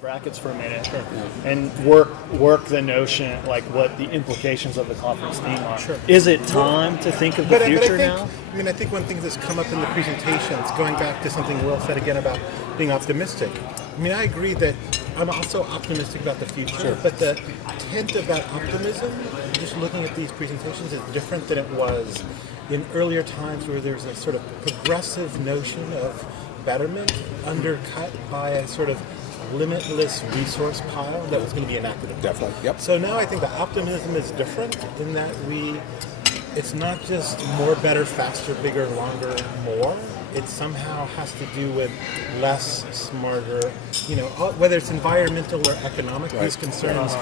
brackets for a minute and work the notion, like what the implications of the conference theme are. Sure. Is it time to think of the future now? I think one thing that's come up in the presentations, going back to something Will said again about being optimistic. I agree that I'm also optimistic about the future, but the tint of that optimism, just looking at these presentations, is different than it was in earlier times where there's a sort of progressive notion of betterment undercut by a sort of limitless resource pile that was going to be enacted. Definitely, yep. So now I think the optimism is different in that it's not just more, better, faster, bigger, longer, more. It somehow has to do with less, smarter, whether it's environmental or economic, these concerns,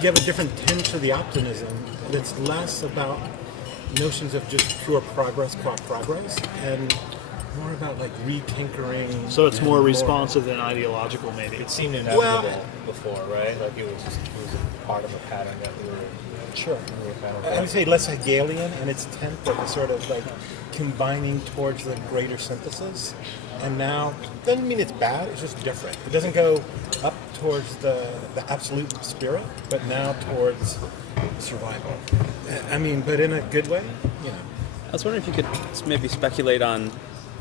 you have a different tint to the optimism that's less about notions of just pure progress, and more about like retinkering. So it's more responsive than ideological, maybe. It seemed inevitable before, right? Like it was a part of a pattern that we were. Sure. I would say less Hegelian in its attempt, but the sort of like combining towards the greater synthesis. And now, doesn't mean it's bad, it's just different. It doesn't go up towards the absolute spirit, but now towards survival. But in a good way, I was wondering if you could maybe speculate on,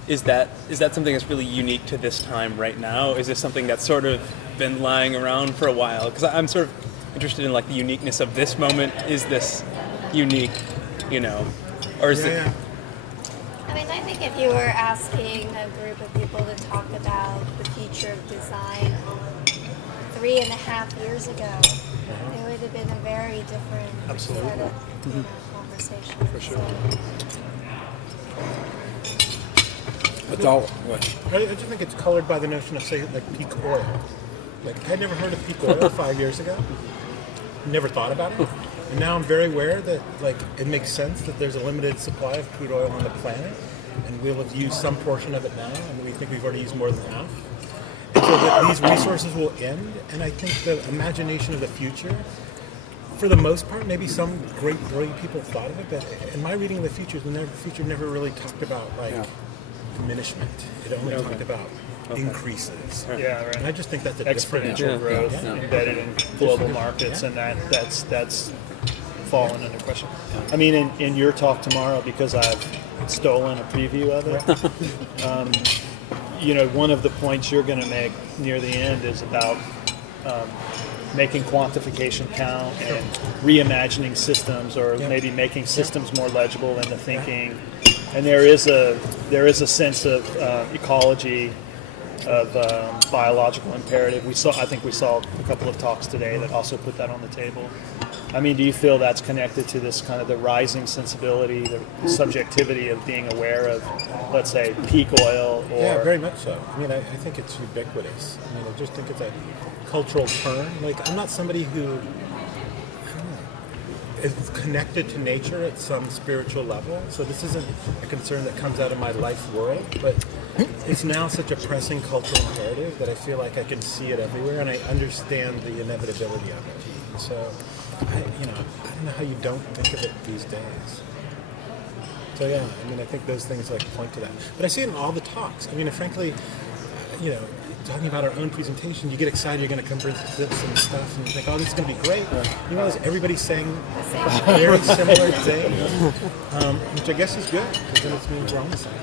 is that something that's really unique to this time right now? Is this something that's sort of been lying around for a while? Because I'm sort of interested in like the uniqueness of this moment. Is this unique, or is it? I think if you were asking a group of people to talk about the future of design 3.5 years ago, it would have been a very different set of conversation. For sure. I just think it's colored by the notion of, say, like peak oil. Like, I'd never heard of peak oil 5 years ago. Never thought about it. And now I'm very aware that, it makes sense that there's a limited supply of crude oil on the planet, and we'll have used some portion of it now, and we think we've already used more than half. And so that these resources will end, and I think the imagination of the future, for the most part, maybe some great, brilliant people thought of it, but in my reading of the future never really talked about, diminishment. It only talked about increases. Yeah, right. And I just think that's a exponential growth embedded in global markets, and that's fallen under question. In your talk tomorrow, because I've stolen a preview of it, one of the points you're going to make near the end is about making quantification count and reimagining systems, or maybe making systems more legible in the thinking. And there is a sense of ecology, of biological imperative. I think we saw a couple of talks today that also put that on the table. Do you feel that's connected to this kind of the rising sensibility, the subjectivity of being aware of, let's say, peak oil? Or yeah, very much so. I think it's ubiquitous. I just think it's a cultural turn. I'm not somebody who is connected to nature at some spiritual level, so this isn't a concern that comes out of my life world, but it's now such a pressing cultural imperative that I feel like I can see it everywhere, and I understand the inevitability of it. So, I don't know how you don't think of it these days. So yeah, I think those things point to that. But I see it in all the talks. Frankly, talking about our own presentation, you get excited, you're going to come present some stuff, and you think, oh, this is going to be great. You realize everybody's saying very similar things, which I guess is good, because then it means we're on the same.